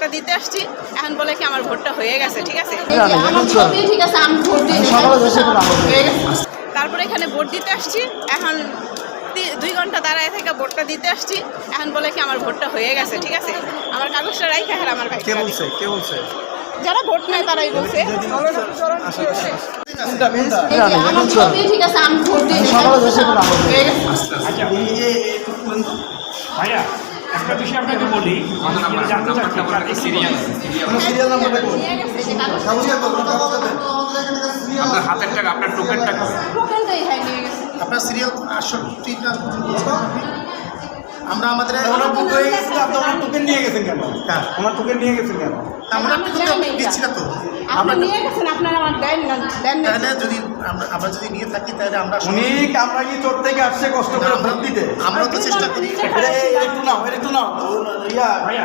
ভোটটা দিতে আসছি, এখন বলে কি আমার ভোটটা হয়ে গেছে। ঠিক আছে, তারপরে এখানে ভোট দিতে আসছি, এখন 2 ঘন্টা দাঁড়ায় থেকে ভোটটা দিতে আসছি, এখন বলে কি আমার ভোটটা হয়ে গেছে। ঠিক আছে, আমার কাগজটা রাইখা হ্যাঁ আমার ভাই কে বলছে যারা ভোট নেয় তারাই বলছে। ভাইয়া একটা বিষয় আপনাকে বলি, জানতে চাচ্ছি সিরিয়াল নাম্বারটা আপনার হাতের টাকা, আপনার টোকেন টাকা, আপনার সিরিয়াল 68টা আমরা আমাদের টোকেন নিয়ে গেছেন কেন? আমার টোকেন নিয়ে গেছেন কেন? আমরা দিচ্ছি না তো। আপনি নিয়ে গেছেন, আপনারা আমার দেন না। তাহলে যদি আমরা যদি নিয়ে থাকি তাহলে আমরা আমরা কি চোর থেকে আসছে কষ্ট করে ভোট দিতে? আমরাও তো চেষ্টা করি। একটু নাও, ভাইয়া